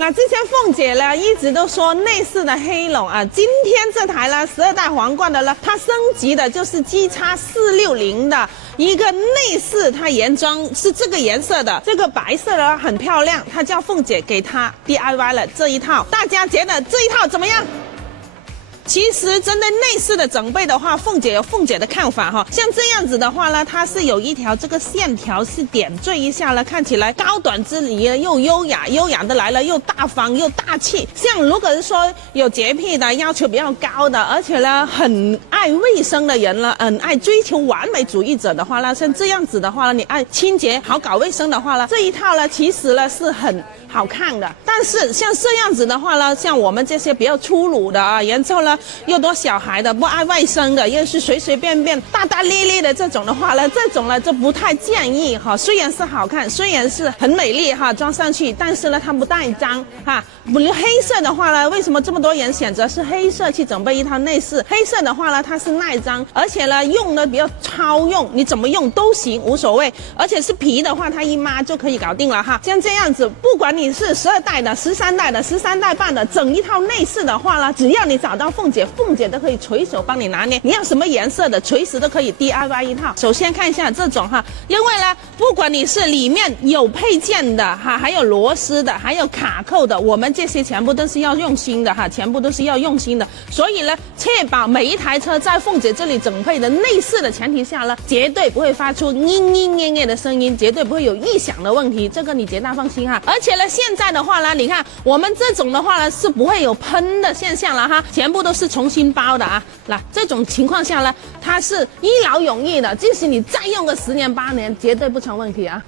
那之前凤姐呢一直都说内饰的黑龙啊，今天这台呢12代皇冠的呢，它升级的就是 GX460的一个内饰，它原装是这个颜色的，这个白色的很漂亮，它叫凤姐给它 DIY 了这一套，大家觉得这一套怎么样？其实针对内饰的整备的话，凤姐有凤姐的看法哈。像这样子的话呢，它是有一条这个线条是点缀一下了，看起来高短之余又优雅，优雅的来了又大方又大气。像如果是说有洁癖的，要求比较高的，而且呢很爱卫生的人了，很爱追求完美主义者的话呢，像这样子的话呢，你爱清洁好搞卫生的话呢，这一套呢其实呢是很好看的。但是像这样子的话呢，像我们这些比较粗鲁的啊，然后呢又多小孩的，不爱卫生的，又是随随便便大大咧咧的这种的话呢，这种呢就不太建议哈。虽然是好看，虽然是很美丽哈，装上去，但是呢它不带脏哈。比如黑色的话呢，为什么这么多人选择是黑色去准备一套内饰？黑色的话呢，它是耐脏，而且呢用的比较超用，你怎么用都行，无所谓。而且是皮的话，它一抹就可以搞定了哈。像这样子，不管你是12代的、13代的、13代半的，整一套内饰的话呢，只要你找到凤姐，凤姐都可以随手帮你拿捏，你要什么颜色的，随时都可以 DIY 一套。首先看一下这种哈，因为呢，不管你是里面有配件的哈，还有螺丝的，还有卡扣的，我们这些全部都是要用心的哈，全部都是要用心的。所以呢，确保每一台车在凤姐这里整配的内饰的前提下呢，绝对不会发出嘤的声音，绝对不会有异响的问题，这个你绝对放心哈。而且呢，现在的话呢，你看我们这种的话呢，是不会有喷的现象了哈，全部都是重新包的啊。那这种情况下呢，它是一劳永逸的，即使你再用个10年8年，绝对不成问题啊。